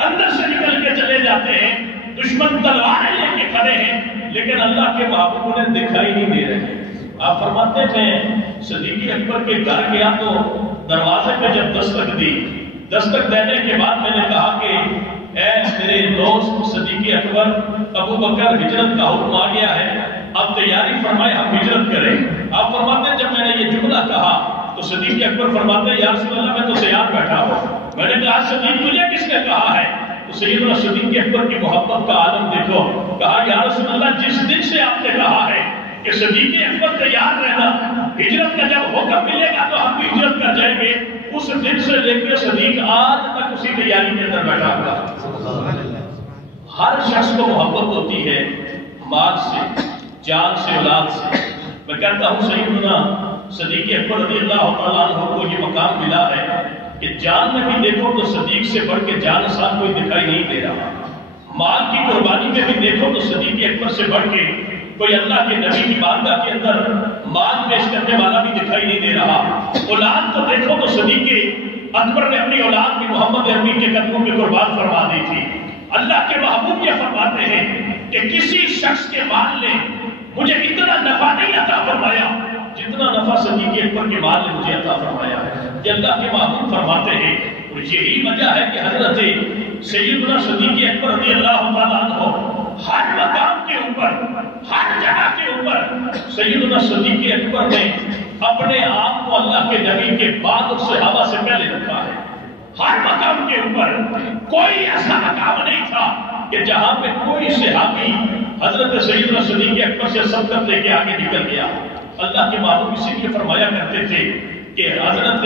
اندر سے نکل کے چلے جاتے ہیں، دشمن تلواریں لے کے کھڑے ہیں، لیکن اللہ کے محبوب انہیں دکھائی نہیں دے رہے۔ آپ فرماتے ہیں صدیق اکبر کے گھر گیا تو دروازے پہ جب دستک دی، دستک دینے کے بعد میں نے کہا کہ اے میرے دوست صدیق اکبر، ابو بکر ہجرت کا حکم آ گیا ہے، اب تیاری فرمائے ہم ہجرت کریں۔ آپ فرماتے ہیں جب میں نے یہ جملہ کہا تو صدیق اکبر فرماتے ہیں یا رسول اللہ میں تو تیار بیٹھا ہوں۔ میں نے کہا صدیق تجھے کس نے کہا ہے؟ تو سیدنا صدیق اکبر کی محبت کا عالم دیکھو، کہا یا رسول اللہ جس دن سے آپ نے کہا ہے کہ صدیق اکبر تیار رہنا، ہجرت کا جب حکم ملے گا تو ہم بھی ہجرت کر جائیں گے، اس دن سے لے کے صدیق آج تک اسی تیاری کے اندر بیٹھا ہوا۔ ہر شخص کو محبت ہوتی ہے مال سے، جان سے، اولاد سے۔ میں کہتا ہوں سیدنا صدیق اکبر رضی اللہ تعالیٰ عنہ کو یہ مقام ملا ہے کہ جان میں بھی دیکھو تو صدیق سے بڑھ کے جان آسان کوئی دکھائی نہیں دے رہا، مال کی قربانی میں بھی دیکھو تو صدیق اکبر سے بڑھ کے کوئی اللہ کے نبی کی بارگاہ کے اندر مال پیش کرنے والا بھی دکھائی نہیں دے رہا۔ اولاد تو دیکھو تو صدیق اکبر نے اپنی اولاد بھی محمد عربی کے قدموں میں قربان فرما دی تھی۔ اللہ کے محبوب یہ فرماتے ہیں کہ کسی شخص کے مال نے مجھے اتنا نفع نہیں عطا فرمایا جتنا نفع صدیق اکبر کے مال نے مجھے عطا فرمایا ہے۔ یہ اللہ کے محبوب فرماتے ہیں، اور یہی وجہ ہے کہ حضرت سیدنا صدیق اکبر رضی اللہ تعالیٰ عنہ ہر مقام کے اوپر، ہر جگہ کے اوپر سیدنا صدیق اکبر نے اپنے آپ کو اللہ کے نبی کے بعد اور صحابہ سے پہلے رکھا ہے۔ ہر مقام کے اوپر کوئی ایسا مقام نہیں تھا کہ جہاں پہ کوئی صحابی حضرت سیدنا صدیق اکبر سے سبقت لے کے آگے نکل گیا۔ اللہ کے محبوب اسی لیے فرمایا کرتے تھے کہ حضرت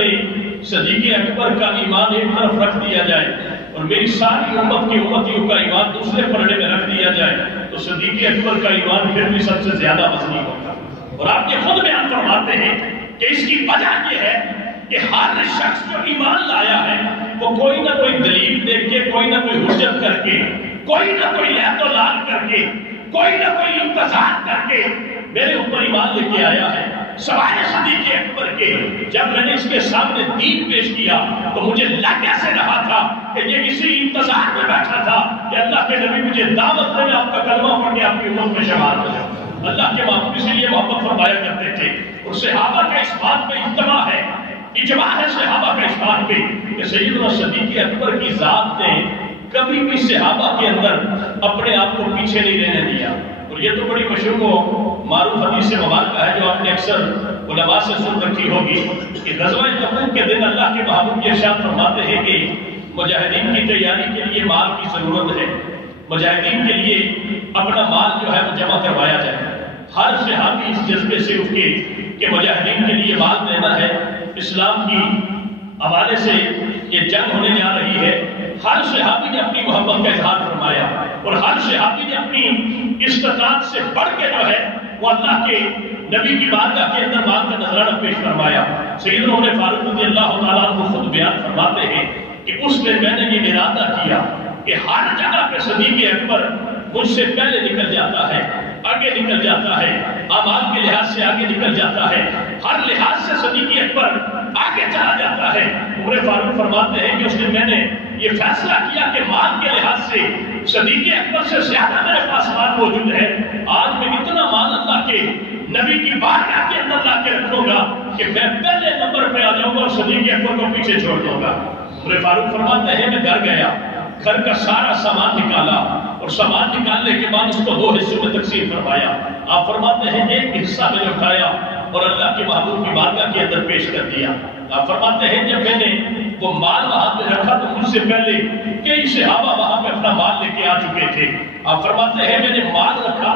صدیق اکبر کا ایمان ایک طرف رکھ دیا جائے اور میری ساری امت کی امتیوں کا ایمان دوسرے پلڑے میں رکھ دیا جائے تو صدیق اکبر کا ایمان پھر بھی سب سے زیادہ وزنی ہوگا۔ اور آپ یہ خود بیان فرماتے ہیں کہ اس کی وجہ یہ ہے کہ ہر شخص جو ایمان لایا ہے وہ کوئی نہ کوئی دلیل دیکھ کے، کوئی نہ کوئی حجت کر کے، کوئی نہ کوئی لہت و لال کر کے، کوئی نہ کوئی انتظار کر کے میرے اوپر ایمان لے کے آیا ہے۔ سوائے صدیق اکبر کے جب میں نے اس کے سامنے دین پیش کیا تو مجھے لگ ایسے رہا تھا کہ یہ اسی انتظار میں بیٹھا تھا کہ اللہ کے نبی مجھے دعوت دے، میں آپ کا کلمہ پڑھ کے آپ کی امت میں شمار ہو جاؤں۔ اللہ کے محبوب اسی لیے محبت فرمایا کرتے تھے، اور صحابہ کا اس بات پہ اجماع ہے، اجماع ہے صحابہ کا اس بات پہ کہ سیدنا صدیق اکبر کی ذات نے کبھی بھی صحابہ کے اندر اپنے آپ کو پیچھے نہیں رہنے دیا۔ اور یہ تو بڑی مشہور و معروف حدیث مبارکہ ہے جو آپ نے اکثر علماء سے سن رکھی ہوگی کہ غزوہ تبوک کے دن اللہ کے محبوب یہ ارشاد فرماتے ہیں کہ مجاہدین کی تیاری کے لیے مال کی ضرورت ہے، مجاہدین کے لیے اپنا مال جو ہے وہ جمع کروایا جائے۔ ہر صحابی اس جذبے سے اٹھ کے کہ مجاہدین کے لیے مال دینا ہے، اسلام کی حوالے سے یہ جنگ ہونے جا رہی ہے، ہر صحابی نے اپنی محبت کا اظہار فرمایا اور ہر صحابی نے اپنی استطاعت سے بڑھ کے جو ہے وہ اللہ کے نبی کی بارگاہ کے اندر مال کا نذرانہ پیش فرمایا۔ سیدنا عمر فاروق رضی اللہ تعالیٰ عنہ خود بیان فرماتے ہیں کہ اس دن میں نے یہ ارادہ کیا کہ ہر جگہ پہ صدیق اکبر مجھ سے پہلے نکل جاتا ہے، آگے نکل جاتا ہے، اعمال کے لحاظ سے آگے نکل جاتا ہے، ہر لحاظ سے صدیق اکبر آگے چلا جاتا ہے۔ عمر فاروق فرماتے ہیں کہ اس دن میں نے یہ فیصلہ کیا کہ مال کے لحاظ سے صدیق اکبر سے زیادہ میرے پاس مال موجود ہے، آج میں اتنا مال اللہ کے نبی کی بارگاہ کے اندر لا کے رکھوں گا کہ میں پہلے نمبر پہ آ جاؤں گا اور صدیق اکبر کو پیچھے چھوڑ دوں گا۔ عمر فاروق فرماتے ہیں میں گھر گیا، گھر کا سارا سامان نکالا اور سامان نکالنے کے بعد اس کو 2 حصوں میں تقسیم فرمایا۔ آپ فرماتے ہیں ایک حصہ میں نے اٹھایا اور اللہ کے محبوب کی بارگاہ کے اندر پیش کر دیا۔ آپ فرماتے ہیں جب میں نے وہ مال وہاں پہ رکھا تو مجھ سے پہلے کئی صحابہ وہاں پہ اپنا مال لے کے آ چکے تھے۔ آپ فرماتے ہیں میں نے مال رکھا،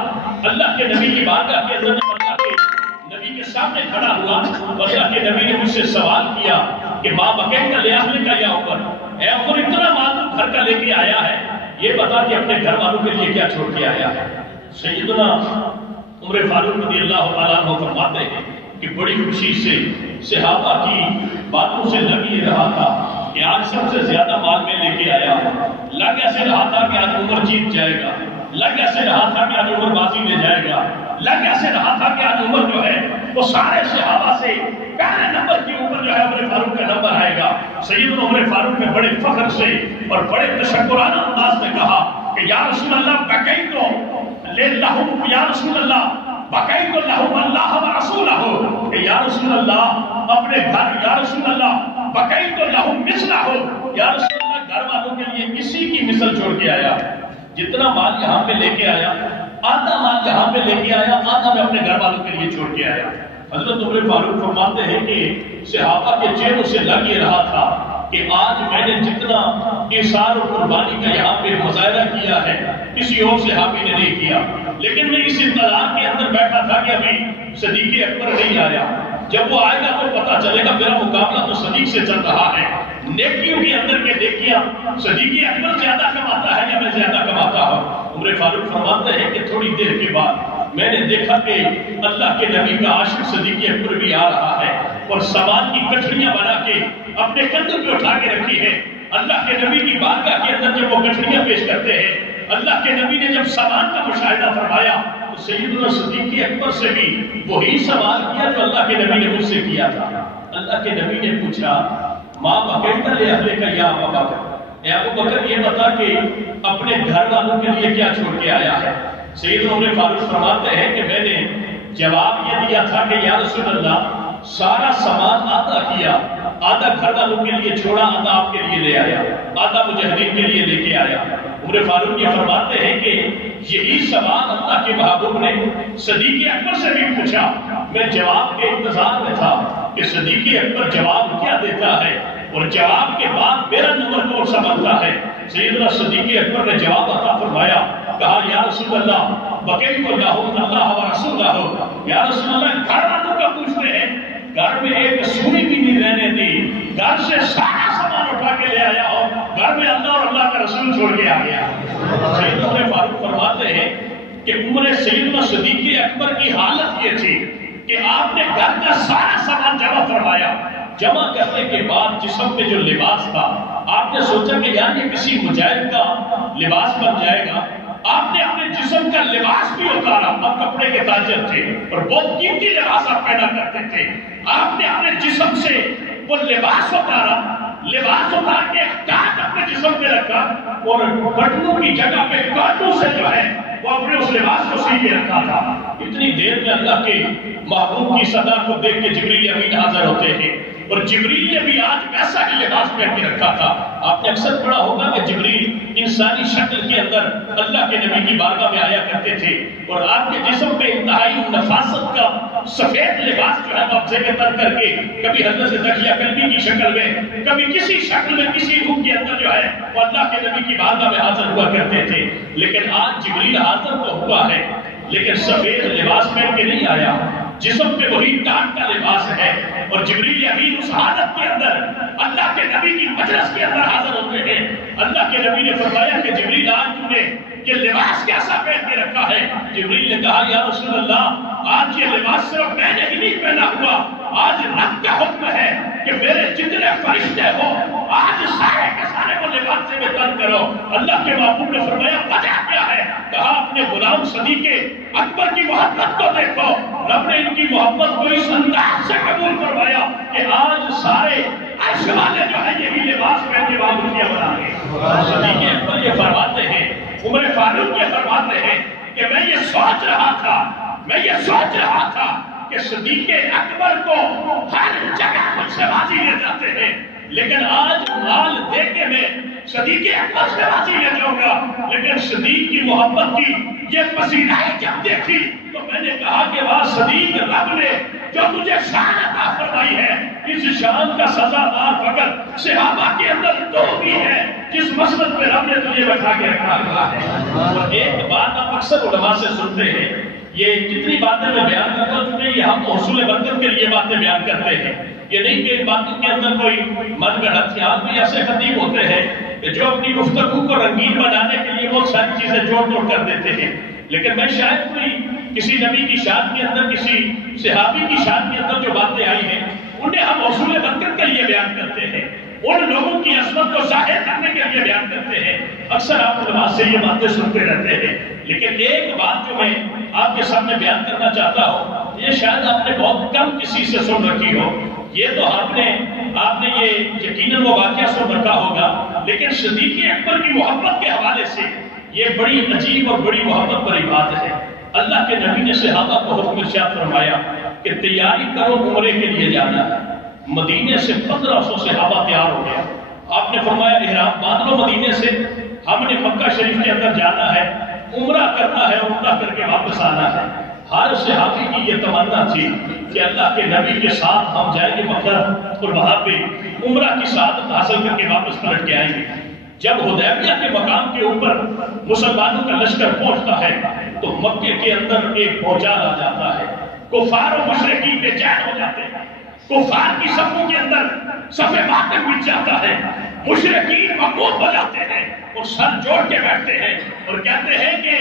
اللہ کے نبی کی بارگاہ کے اندر اللہ کے نبی کے سامنے کھڑا ہوا اور اللہ کے نبی نے مجھ سے سوال کیا کہ ماں بقین کا لے آنے کا یا عمر، اے عمر اتنا مال تو گھر کا لے کے آیا ہے، یہ بتا کہ اپنے گھر والوں کے لیے کیا چھوڑ کے آیا ہے۔ سیدنا عمر فاروق رضی اللہ تعالیٰ عنہ فرماتے ہیں کہ بڑی خوشی سے صحابہ کی باتوں سے لگ ہی رہا تھا کہ آج سب سے زیادہ مال میں لے کے آیا ہوں۔ لگ ایسے رہا تھا کہ آج عمر جیت جائے گا، لگ ایسے رہا تھا کہ آج عمر بازی لے جائے گا، لگ ایسے رہا تھا کہ آج عمر جو ہے وہ سارے صحابہ سے پہلے نمبر کے اوپر جو ہے عمر فاروق کا نمبر آئے گا۔ سیدنا عمر فاروق نے بڑے فخر سے اور بڑے تشکرانہ انداز میں کہا کہ یا رسول اللہ بقیت لہم، یا رسول اللہ بقیت لہم اللہ و رسولہ، کہ یا رسول اللہ اپنے گھر، یا رسول اللہ بقیت لہم مثلہ، یا رسول اللہ گھر والوں کے لیے اسی کی مثل چھوڑ کے آیا، جتنا مال یہاں پہ لے کے آیا آدھا مال یہاں پہ لے کے آیا، آدھا میں اپنے گھر والوں کے لیے چھوڑ کے آیا۔ حضرت عمر فاروق فرماتے ہیں کہ صحابہ کے چہروں سے لگ یہ رہا تھا کہ آج میں نے جتنا ایثار و قربانی کا یہاں پہ مظاہرہ کیا ہے کسی اور صحابی نے نہیں کیا، لیکن میں اس انتظار کے اندر بیٹھا تھا کہ ابھی صدیق اکبر نہیں آیا، جب وہ آئے گا تو پتہ چلے گا میرا مقابلہ تو صدیق سے چل رہا ہے، نیکیوں کے اندر کے نیکیاں صدیق اکبر زیادہ کماتا ہے یا میں زیادہ کماتا ہوں۔ عمر فاروق فرماتے ہیں کہ تھوڑی دیر کے بعد میں نے دیکھا کہ اللہ کے نبی کا عاشق صدیق اکبر بھی آ رہا ہے اور سامان کی گٹھڑیاں بنا کے اپنے کندھوں پہ اٹھا کے رکھی ہے۔ اللہ کے نبی کی بارگاہ کے اندر جب وہ گٹھڑیاں پیش کرتے ہیں، اللہ کے نبی نے جب سامان کا مشاہدہ فرمایا تو سیدنا صدیق اکبر سے بھی وہی سوال کیا جو اللہ کے نبی نے مجھ سے کیا تھا۔ اللہ کے نبی نے پوچھا ماں بقیت لأہلک کا یا ابا بکر، اے ابو بکر یہ بتا کہ اپنے گھر والوں کے لیے کیا چھوڑ کے آیا ہے؟ سیدنا عمر فاروق فرماتے ہیں کہ میں نے جواب یہ دیا تھا کہ یا رسول اللہ سارا سامان آدھا کیا، آدھا گھر والوں کے لیے چھوڑا، آدھا آپ کے لیے لے آیا، آدھا مجاہدین کے لیے لے کے آیا۔ عمر فاروق یہ فرماتے ہیں کہ یہی سوال اللہ کے محبوب نے صدیق اکبر سے بھی پوچھا، میں جواب کے انتظار میں تھا کہ صدیق اکبر جواب کیا دیتا ہے اور جواب کے بعد میرا نمبر کون سا بنتا ہے۔ سیدنا صدیق اکبر نے جواب عطا فرمایا، کہا یا رسول اللہ بقیت اللہ و رسولہ، یا رسول اللہ گھر والوں کا پوچھتے ہیں، گھر میں ایک سوئی بھی نہیں رہنے دی، گھر سے سارا سامان اٹھا کے لے آیا اور گھر میں اللہ اور اللہ کا رسول چھوڑ کے آ گیا۔ سیدنا فاروق فرماتے ہیں کہ عمر سیدنا صدیق اکبر کی حالت یہ تھی کہ آپ نے گھر کا سارا سامان جمع فرمایا، جمع کرنے کے بعد جسم پہ جو لباس تھا آپ نے سوچا کہ یار یہ کسی مجاہد کا لباس بن جائے گا، آپ نے اپنے جسم کا لباس بھی اتارا، آپ کپڑے کے تاجر تھے اور بہت قیمتی لباس آپ پیدا کرتے تھے، آپ نے اپنے جسم سے وہ لباس اتارا، لباس اتار کے تاج اپنے جسم پہ رکھا اور بٹنوں کی جگہ پہ کانٹوں سے جو ہے وہ اپنے اس لباس کو سی کے رکھا تھا۔ اتنی دیر میں اللہ کے محبوب کی صدا کو دیکھ کے جبریل امین حاضر ہوتے ہیں اور جبریل نے بھی آج ویسا ہی لباس پہن کے رکھا تھا۔ آپ نے اکثر پڑھا ہوگا کہ جبریل انسانی شکل کے اندر اللہ کے نبی کی بارگاہ میں آیا کرتے تھے اور آپ کے جسم پہ انتہائی نفاست کا سفید لباس جو ہے قبضے کے تر کر کے کبھی حضرت دکھیا کلبی کی شکل میں، کبھی کسی شکل میں کسی روح کے اندر جو ہے وہ اللہ کے نبی کی بارگاہ میں حاضر ہوا کرتے تھے۔ لیکن آج جبریل حاضر تو ہوا ہے لیکن سفید لباس پہن کے نہیں آیا، جسم پہ وہی ٹاٹ کا لباس ہے اور جبریل امین اس حالت کے اندر اللہ کے نبی کی مجلس کے اندر حاضر ہوتے ہیں۔ اللہ کے نبی نے فرمایا کہ جبریل آج تم نے یہ لباس کیسا پہن کے رکھا ہے؟ جبریل نے کہا یا رسول اللہ آج یہ لباس صرف میں نے ہی نہیں پہنا ہوا، آج رب کا حکم ہے کہ میرے جتنے فرشتے ہو آج سارے کے سارے کو لباس سے بے تن کرو۔ اللہ کے محبوب نے فرمایا وجہ کیا ہے؟ کہا اپنے غلام صدیق اکبر کی محبت کو دیکھو، رب نے ان کی محبت کو اس انداز سے قبول فرمایا کہ آج سارے عرش والے جو ہے یہی لباس پہن کے بابوسیاں بنا گے۔ صدیق اکبر یہ فرماتے ہیں، عمر فاروق یہ فرماتے ہیں کہ میں یہ سوچ رہا تھا کہ صدیق اکبر کو ہر جگہ مجھ سے بازی لے جاتے ہیں، لیکن آج مال دے کے میں صدیق اکبر سے بازی لے جاؤں گا۔ لیکن صدیق کی محبت کی یہ پسینائیں جب دیکھی تو میں نے کہا کہ واہ صدیق، رب نے جو تجھے شان عطا فرمائی ہے اس شان کا سزادار فقط صحابہ کے اندر تو بھی ہے جس مسجد پہ رب نے تجھے بٹھا کے رکھا ہوا ہے۔ اور ایک بات آپ اکثر علماء سے سنتے ہیں، یہ جتنی باتیں میں بیان کرتا ہوں چونکہ یہ ہم حصول برکت کے لیے باتیں بیان کرتے ہیں، یہ نہیں کہ ان باتوں کے اندر کوئی من گڑھت خیال بھی ایسے خطیب ہوتے ہیں کہ جو اپنی گفتگو کو رنگین بنانے کے لیے بہت ساری چیزیں جوڑ توڑ کر دیتے ہیں، لیکن میں شاید کوئی کسی نبی کی شان کے اندر، کسی صحابی کی شان کے اندر جو باتیں آئی ہیں انہیں ہم حصول برکت کے لیے بیان کرتے ہیں، ان لوگوں کی عظمت کو ظاہر کرنے کے لیے بیان کرتے ہیں۔ اکثر آپ علماء سے یہ باتیں سنتے رہتے ہیں، لیکن ایک بات جو میں آپ کے سامنے بیان کرنا چاہتا ہوں، یہ شاید آپ نے بہت کم کسی سے سن رکھی ہو، یہ تو آپ نے یہ یقیناً وہ واقعہ سن رکھا ہوگا، لیکن صدیق اکبر کی محبت کے حوالے سے یہ بڑی عجیب اور بڑی محبت بھری بات ہے۔ اللہ کے نبی نے صحابہ کو حکم ارشاد فرمایا کہ تیاری کرو عمرے کے لیے جانا ہے۔ مدینے سے 1500 صحابہ تیار ہو گیا۔ آپ نے فرمایا احرام باندھ لو مدینے سے، ہم نے مکہ شریف کے اندر جانا ہے، عمرہ کرنا ہے، عمرہ کر کے واپس آنا ہے۔ ہر صحابی کی یہ تمنا تھی کہ اللہ کے نبی کے ساتھ ہم جائیں گے مکہ اور وہاں پہ عمرہ کی سعادت حاصل کر کے واپس پلٹ کے آئیں گے۔ جب حدیبیہ کے مقام کے اوپر مسلمانوں کا لشکر پہنچتا ہے تو مکے کے اندر ایک بھوچال آ جاتا ہے، کفار و مشرکین بے چین ہو جاتے ہیں، کفار کی صفوں کے اندر صف ماتم مٹ جاتا ہے، مشرکین مغلوب ہو جاتے ہیں اور سر جوڑ کے بیٹھتے ہیں اور کہتے ہیں کہ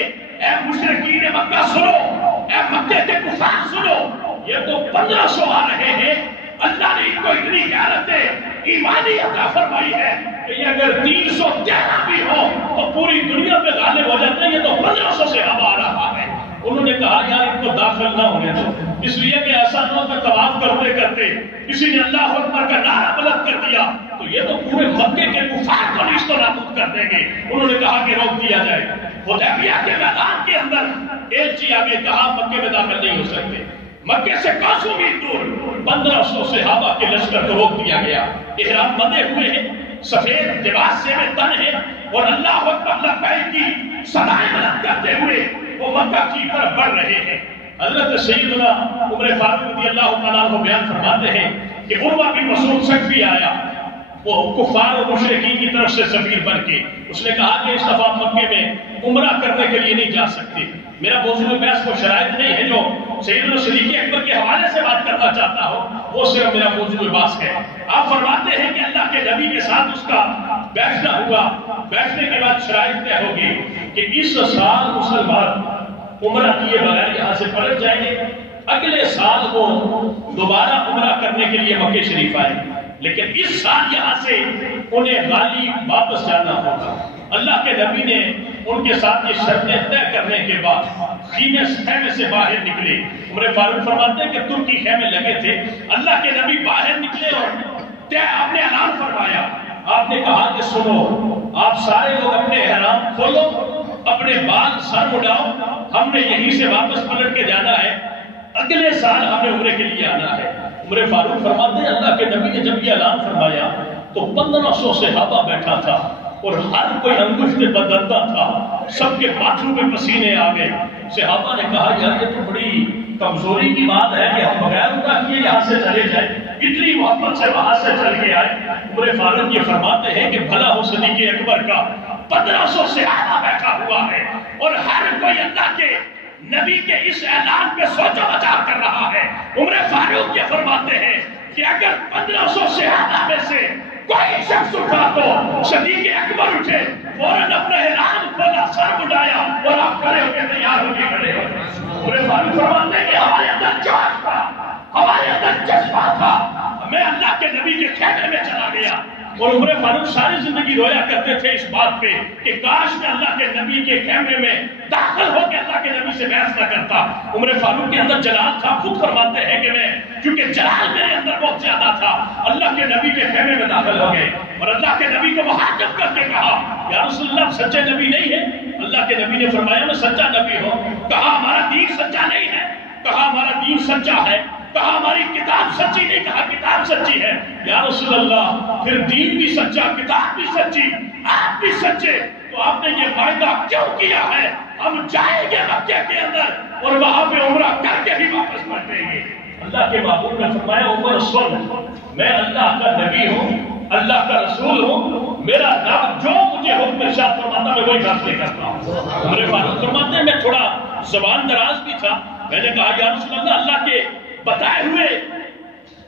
اے مشرکین مکہ سنو، اے مکے کے کفار سنو، یہ تو 1500 آ رہے ہیں، اللہ نے ان کو اتنی غیرت ایمانی عطا فرمائی ہے کہ یہ اگر 313 بھی ہو تو پوری دنیا پہ غالب ہو جاتے ہیں، یہ تو 1500 سے اب آ رہا ہے۔ انہوں نے کہا یار ان کو داخل نہ ہونے دو، اس لیے کہ ایسا نہ ہو کہ طواف کرتے کرتے کسی نے اللہ اکبر کا نعرہ بلند کر دیا تو یہ تو پورے مکے کے کفار کو نیست و نابود کر دیں گے۔ انہوں نے کہا کہ روک دیا جائے۔ حدیبیہ کے میدان کے اندر ایلچی آگے کہا مکے میں داخل نہیں ہو سکتے، مکے سے کاسوں میل دور 1500 صحابہ کے لشکر کو روک دیا گیا۔ احرام بندے ہوئے ہیں، سفید لباس سے میں تن ہے اور اللہ اکبر لبیک کی صدائیں بلند کرتے ہوئے وہ مکہ کی طرف بڑھ رہے ہیں۔ حضرت سیدنا عمر فاروق رضی اللہ تعالیٰ عنہ بیان فرماتے ہیں کہ عروہ بن مسعود ثقفی آیا، وہ کفار و مشرکین کی طرف سے سفیر بن کے، اس نے کہا کہ اس دفعہ مکے میں عمرہ کرنے کے لیے نہیں جا سکتے۔ میرا موضوع بحث کو شرائط نہیں ہے جو سیدنا صدیق اکبر کے حوالے سے بات کرنا چاہتا ہوں، وہ صرف میرا موضوع بحث ہے۔ آپ فرماتے ہیں کہ اللہ کے نبی کے ساتھ اس کا بیٹھنا ہوا، بیٹھنے کے بعد شرائط طے ہوگی کہ اس سال مسلمان عمرہ کیے بغیر یہاں سے پلٹ جائیں گے، اگلے سال وہ دوبارہ عمرہ کرنے کے لیے مکہ شریف آئے، لیکن اس سال یہاں سے انہیں غالی واپس جانا ہوگا۔ اللہ کے نبی نے ان کے ساتھ یہ شرطیں طے کرنے کے بعد خیمے سے باہر نکلے۔ عمر فاروق فرماتے ہیں کہ ترکی خیمے لگے تھے، اللہ کے نبی باہر نکلے اور آپ نے اعلان فرمایا، آپ نے کہا کہ سنو آپ سارے لوگ اپنے احرام کھولو، اپنے بال سر اڑاؤ، ہم نے یہیں سے واپس پلٹ کے جانا ہے، اگلے سال ہم نے عمرے کے لیے آنا ہے۔ عمر فاروق فرماتے ہیں اللہ کے نبی نے جب یہ اعلان فرمایا تو 1500 صحابہ بیٹھا تھا اور ہر کوئی انگشت بدلتا تھا، سب کے ماتھوں پہ پسینے آ گئے۔ صحابہ نے کہا یار یہ تو بڑی کمزوری کی بات ہے کہ ہم بغیر عمرہ کیے یہاں سے چلے جائیں، اتنی محبت سے وہاں سے چل کے آئے۔ عمر فاروق یہ فرماتے ہیں کہ بھلا ہو صدیق اکبر کا 1500 صحابہ بیٹھا ہوا ہے اور ہر کوئی اللہ کے نبی کے اس اعلان پہ سوچ و بچار کر رہا ہے۔ عمر فاروق یہ فرماتے ہیں کہ اگر 1500 صحابہ میں سے کوئی شخص اٹھا تو صدیق اکبر اٹھے، فوراً اپنا احرام کھولا، سر اٹھایا اور آپ کھڑے ہو کے تیار ہو کے کھڑے ہوئے۔ عمر فاروق فرماتے ہیں کہ ہمارے اندر جوش تھا، ہمارے اندر جذبہ تھا، میں اللہ کے نبی کے خیمے میں چلا گیا۔ اور عمر فاروق ساری زندگی رویا کرتے تھے اس بات پہ کہ کاش میں اللہ کے نبی کے خیمے میں داخل ہو کے اللہ کے نبی سے بحث نہ کرتا۔ عمر فاروق کے اندر جلال تھا، خود فرماتے ہیں کہ میں کیونکہ جلال میرے اندر بہت زیادہ تھا، اللہ کے نبی کے خیمے میں داخل ہو گئے اور اللہ کے نبی کو مخاطب کر کے کہا یا رسول اللہ سچے نبی نہیں ہے؟ اللہ کے نبی نے فرمایا میں سچا نبی ہوں۔ کہا ہمارا دین سچا نہیں ہے؟ کہا ہمارا دین سچا ہے۔ کہا ہماری کتاب سچی نہیں؟ کہا کتاب سچی ہے۔ یا رسول اللہ پھر دین بھی سچا، کتاب بھی سچی، آپ بھی سچے، تو آپ نے یہ وعدہ کیوں کیا ہے ہم جائیں گے مکے کے اندر اور وہاں پہ عمرہ کر کے ہی واپس لوٹیں گے؟ اللہ کے محبوب نے فرمایا عمر سن، میں اللہ کا نبی ہوں، اللہ کا رسول ہوں، میرا رب جو مجھے حکم ارشاد فرماتا میں وہی فیصلے کرتا ہوں۔ عمر فاروق فرماتے ہیں میں تھوڑا زبان دراز بھی تھا، میں نے کہا یا رسول اللہ اللہ کے بتائے ہوئے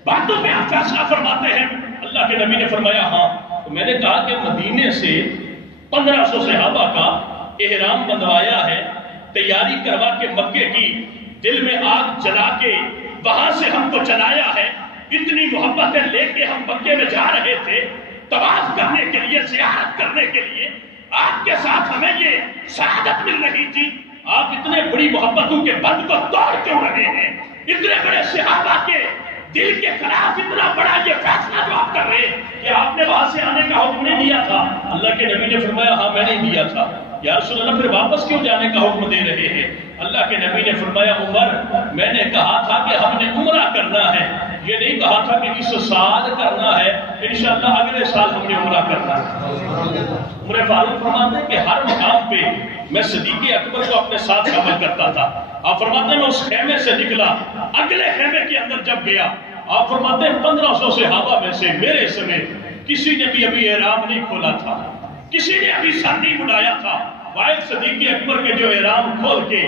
باتوں پہ آپ فیصلہ فرماتے ہیں؟ اللہ کے نبی نے فرمایا ہاں۔ تو میں نے کہا کہ مدینے سے 1500 صحابہ کا احرام بندوایا ہے، تیاری کروا کے مکے کی دل میں آگ جلا کے وہاں سے ہم کو چلایا ہے، اتنی محبتیں لے کے ہم مکے میں جا رہے تھے طواف کرنے کے لیے، زیارت کرنے کے لیے، آپ کے ساتھ ہمیں یہ سعادت مل رہی تھی، آپ اتنے بڑی محبتوں کے بند کو توڑ کیوں رہے ہیں؟ اتنے بڑے صحابہ کے دل کے خلاف اتنا بڑا یہ فیصلہ جو آپ کر رہے ہیں کہ آپ نے وہاں سے آنے کا حکم نہیں دیا تھا؟ اللہ کے نبی نے فرمایا ہاں میں نے دیا تھا۔ یا رسول اللہ پھر واپس کیوں جانے کا حکم دے رہے ہیں؟ اللہ کے نبی نے فرمایا عمر میں نے کہا تھا کہ ہم نے عمرہ کرنا ہے، یہ نہیں کہا تھا کہ اس سال کرنا ہے، انشاءاللہ اگلے سال ہم نے عمرہ کرنا ہے۔ عمر فاروق فرماتے ہیں کہ ہر مقام پہ میں صدیق اکبر کو اپنے ساتھ شامل کرتا تھا۔ آپ فرماتے ہیں میں اس خیمے سے نکلا، اگلے خیمے کے اندر جب گیا، آپ فرماتے ہیں 1500 صحابہ میں سے میرے سمیت کسی نے بھی ابھی احرام نہیں کھولا تھا، کسی نے ابھی سر نہیں مڑایا تھا۔ واحد صدیق اکبر کے جو احرام کھول کے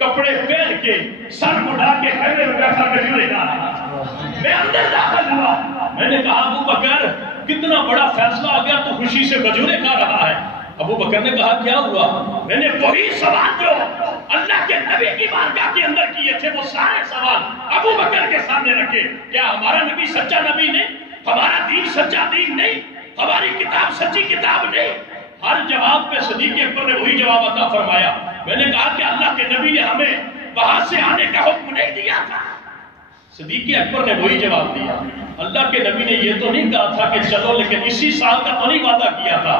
کپڑے پہن کے سر مڑا کے خیمے میں بیٹھا کھجورے کھا رہا تھا۔ میں اندر داخل ہوا، میں نے کہا ابو بکر کتنا بڑا فیصلہ آ گیا، تو خوشی سے کھجورے کھا رہا ہے؟ ابو بکر نے کہا کیا ہوا؟ میں نے وہی سوال جو اللہ کے نبی کی بارگاہ کے اندر کیے تھے وہ سارے سوال ابو بکر کے سامنے رکھے۔ کیا ہمارا نبی سچا نبی نہیں؟ ہمارا دین سچا دین نہیں؟ ہماری کتاب سچی کتاب نہیں؟ ہر جواب پہ صدیق اکبر نے وہی جواب عطا فرمایا۔ میں نے کہا کہ اللہ کے نبی نے ہمیں وہاں سے آنے کا حکم نہیں دیا تھا۔ صدیق اکبر نے وہی جواب دیا۔ اللہ کے نبی نے یہ تو نہیں کہا تھا کہ چلو لیکن اسی سال کا تو نہیں وعدہ کیا تھا،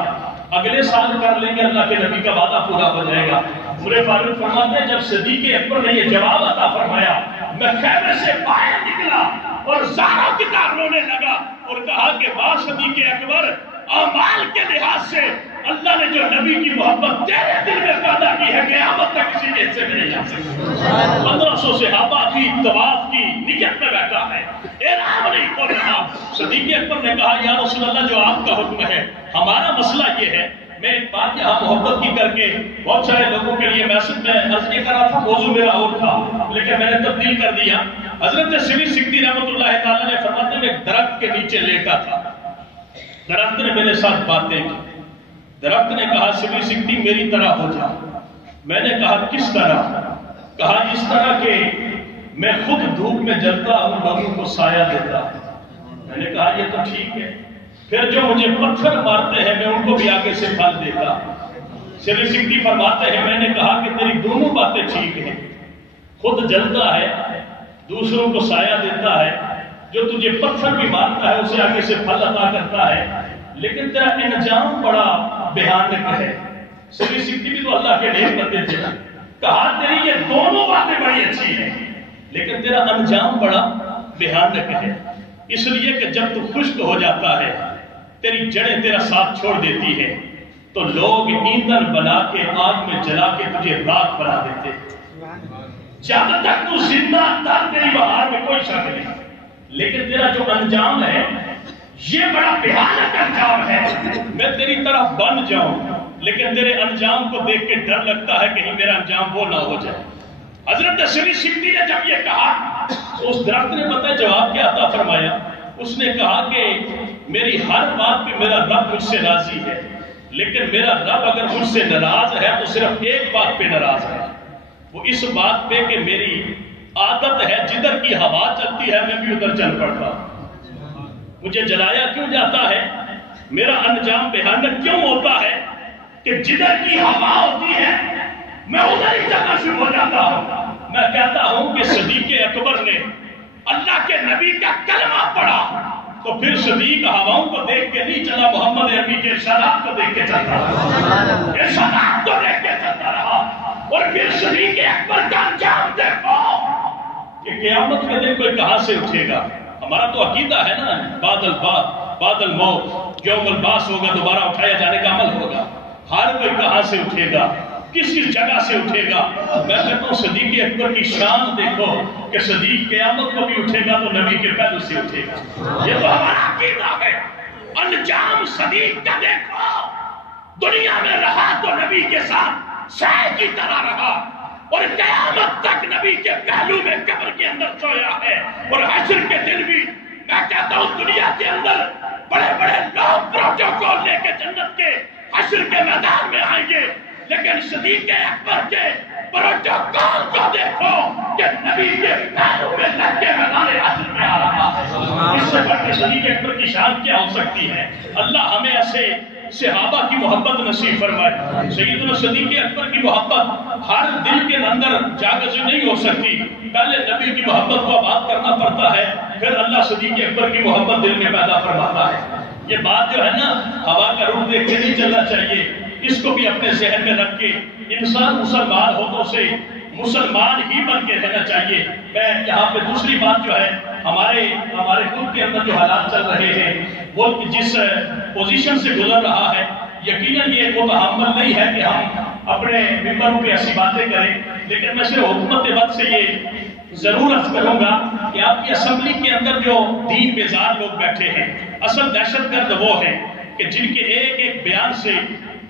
اگلے سال کر لیں گے، اللہ کے نبی کا وعدہ پورا ہو جائے گا۔ عمر فاروق فرماتے ہیں جب صدیق اکبر نے یہ جواب عطا فرمایا میں خیمے سے باہر نکلا اور زاروں کی طرح رونے لگا اور کہا کہ واہ صدیق اکبر، اعمال کے لحاظ سے اللہ نے جو نبی کی محبت تیرے دل میں پیدا کی ہے قیامت تک کسی کے حصے میں نہیں جا سکتی۔ 1500 صحابہ کی طواف کی نیت میں بیٹھا ہے، احرام نہیں کھول رہا۔ صدیق اکبر نے کہا یا رسول اللہ جو آپ کا حکم ہے، ہمارا مسئلہ یہ ہے، میں ایک بات یہاں محبت کی کر کے بہت سارے لوگوں کے لیے میسج میں عرض یہ کرا تھا، موضوع میرا اور تھا لیکن میں نے تبدیل کر دیا۔ حضرت سری سکھتی رحمۃ اللہ تعالیٰ نے فرماتے میں ایک درخت کے نیچے لیٹا تھا، درخت نے میرے ساتھ باتیں کی، درخت نے کہا سری سکھتی میری طرح ہو جا۔ میں نے کہا کس طرح؟ کہا اس طرح کہ میں خود دھوپ میں جلتا ہوں، لوگوں کو سایہ دیتا ہوں۔ میں نے کہا یہ تو ٹھیک ہے، پھر جو مجھے پتھر مارتے ہیں میں ان کو بھی آگے سے پھل دیتا۔ سری سکھتی فرماتے ہیں میں نے کہا کہ تیری دونوں باتیں ٹھیک ہیں، خود جلتا ہے، دوسروں کو سایہ دیتا ہے، جو تجھے پتھر بھی مارتا ہے اسے آگے سے پھل عطا کرتا ہے، لیکن تیرا انجام بڑا بھیانک ہے۔ سری سکھتی بھی تو اللہ کے نیک بندے تھے، کہا تیری یہ دونوں باتیں بڑی اچھی ہیں لیکن تیرا انجام بڑا بھیانک ہے، اس لیے کہ جب تو خشک ہو جاتا ہے تیری جڑیں تیرا ساتھ چھوڑ دیتی ہے تو لوگ ایندھن بنا کے آگ میں جلا کے تجھے راکھ بنا دیتے۔ جب تک تو زندہ تھا تیری بہار میں کوئی شک نہیں، لیکن تیرا جو انجام ہے یہ بڑا بھیانک انجام ہے۔ میں تیری طرف بن جاؤں لیکن تیرے انجام کو دیکھ کے ڈر لگتا ہے کہیں میرا انجام وہ نہ ہو جائے۔ حضرت سری سکھتی نے جب یہ کہا تو اس درخت نے پتہ جواب کیا عطا فرمایا؟ اس نے کہا کہ میری ہر بات پہ میرا رب مجھ سے راضی ہے، لیکن میرا رب اگر مجھ سے ناراض ہے تو صرف ایک بات پہ ناراض ہے، وہ اس بات پہ کہ میری عادت ہے جدھر کی ہوا چلتی ہے میں بھی ادھر چل پڑتا ہوں۔ مجھے جلایا کیوں جاتا ہے، میرا انجام بھیانک کیوں ہوتا ہے کہ جدھر کی ہوا ہوتی ہے میں ادھر ہی چلنا شروع ہو جاتا ہوں۔ میں کہتا ہوں کہ صدیق اکبر نے اللہ کے نبی کا کلمہ پڑھا تو پھر صدیق ہواؤں کو دیکھ کے نہیں چلا، محمد عربی کے ارشادات کو دیکھ کے چلتا رہا، ارشادات کو دیکھ کے چلتا رہا۔ اور پھر صدیق اکبر کا انجام دیکھو کہ قیامت کے دن کوئی کہاں سے اٹھے گا۔ ہمارا تو عقیدہ ہے نا بعد البعث بعد الموت، یوم البعث ہوگا، دوبارہ اٹھایا جانے کا عمل ہوگا۔ ہر کوئی کہاں سے اٹھے گا، کس جگہ سے اٹھے گا؟ میں کہتا ہوں صدیق اکبر کی شان دیکھو کہ صدیق قیامت کو بھی اٹھے گا تو نبی کے پہلو سے اٹھے گا۔ یہ تو ہمارا عقیدہ ہے۔ انجام صدیق کا دیکھو، دنیا میں رہا تو نبی کے ساتھ سائے کی طرح رہا اور قیامت تک نبی کے پہلو میں قبر کے اندر سویا ہے، اور حشر کے دن بھی میں کہتا ہوں دنیا کے اندر بڑے بڑے لوگ پروٹوکول لے کے جنت کے حشر کے میدان میں آئیں گے، لیکن صدیق اکبر کے پروٹوکول کو دیکھو کہ نبی کے پہلو میں لگ کے میدان حشر میں آ رہا ہے۔ اس سے بڑھ کے صدیق اکبر کی شان کیا ہو سکتی ہے؟ اللہ ہمیں ایسے صحابہ کی محبت نصیب فرمائے۔ سیدنا صدیق اکبر کی محبت ہر دل کے اندر جاگز نہیں ہو سکتی، پہلے نبی کی محبت کو آباد کرنا پڑتا ہے، پھر اللہ صدیق اکبر کی محبت دل میں پیدا فرماتا ہے۔ یہ بات جو ہے نا ہوا کا رخ دیکھ کے نہیں چلنا چاہیے، اس کو بھی اپنے ذہن میں رکھ کے انسان مسلمان ہو تو اسے مسلمان ہی بن کے رہنا چاہیے۔ میں یہاں پہ دوسری بات جو ہے ہمارے ملک کے اندر جو حالات چل رہے ہیں، ملک جس پوزیشن سے گزر رہا ہے، یقیناً یہ متحمل نہیں ہے کہ ہم اپنے ممبروں پہ ایسی باتیں کریں، لیکن میں صرف حکومت وقت سے یہ ضرور عرض کروں گا کہ آپ کی اسمبلی کے اندر جو دین بیزار لوگ بیٹھے ہیں، اصل دہشت گرد وہ ہیں کہ جن کے ایک ایک بیان سے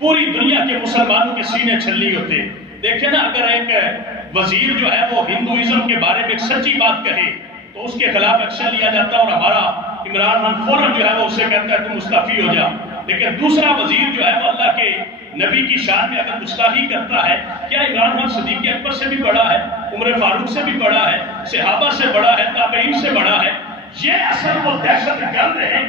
پوری دنیا کے مسلمانوں کے سینے چھلنی ہوتے۔ دیکھیں نا، اگر ایک وزیر جو ہے وہ ہندوازم کے بارے میں ایک سچی بات کہے تو اس کے خلاف ایکشن لیا جاتا ہے، اور ہمارا عمران خان فوراً جو ہے وہ اسے کہتا ہے تم مستعفی ہو جا۔ لیکن دوسرا وزیر جو ہے وہ اللہ کے نبی کی شان میں اگر گستاخی کرتا ہے، کیا عمران خان صدیق اکبر سے بھی بڑا ہے، عمر فاروق سے بھی بڑا ہے، صحابہ سے بڑا ہے، تابعین سے بڑا ہے؟ یہ اصل وہ دہشت گرد ہیں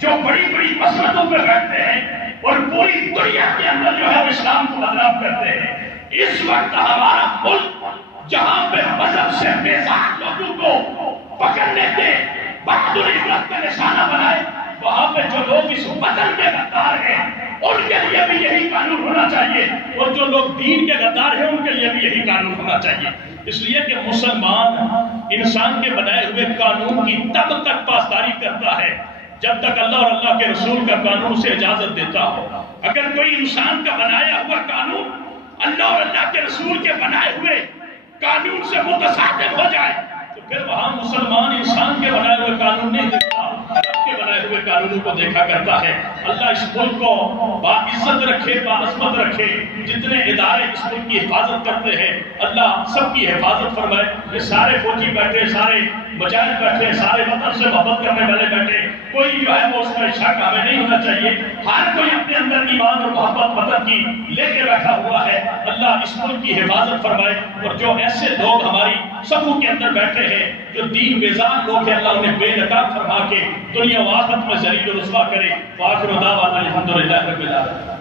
جو بڑی بڑی مسلطوں پہ بیٹھتے ہیں اور پوری دنیا کے اندر جو ہے وہ اسلام کو بدنام کرتے ہیں۔ اس وقت ہمارا ملک جہاں پہ مذہب سے بیزار لوگوں کو پکڑنے کے بہادر عبرت کا نشانہ بنائے، وہاں پہ جو لوگ اس وطن کے غدار ہیں ان کے لیے بھی یہی قانون ہونا چاہیے، اور جو لوگ دین کے غدار ہیں ان کے لیے بھی یہی قانون ہونا چاہیے۔ اس لیے کہ مسلمان انسان کے بنائے ہوئے قانون کی تب تک پاسداری کرتا ہے جب تک اللہ اور اللہ کے رسول کا قانون اسے اجازت دیتا ہو۔ اگر کوئی انسان کا بنایا ہوا قانون اللہ اور اللہ کے رسول کے بنائے ہوئے قانون سے متصادم ہو جائے تو پھر وہاں مسلمان انسان کے بنائے ہوئے قانون نہیں دیکھتا، رب کے بنائے ہوئے قانونوں کو دیکھا کرتا ہے۔ اللہ اس ملک کو باعزت رکھے، باعظمت رکھے۔ جتنے ادارے اس ملک کی حفاظت کرتے ہیں اللہ سب کی حفاظت فرمائے۔ یہ سارے فوجی بیٹھے، سارے مجاہد بیٹھے، سارے وطن سے محبت کرنے والے بیٹھے، کوئی جو ہے وہ اس کا شک ہمیں نہیں ہونا چاہیے۔ ہر کوئی اپنے اندر ایمان اور محبت وطن کی لے کے بیٹھا ہوا ہے۔ اللہ اس ملک کی حفاظت فرمائے، اور جو ایسے لوگ ہماری صفوں کے اندر بیٹھے ہیں جو دین بیزار لوگ ہیں، اللہ انہیں بے نقاب فرما کے دنیا و آخرت میں ذلیل و رسوا کرے۔ وآخر دعوانا الحمدللہ رب العالمین۔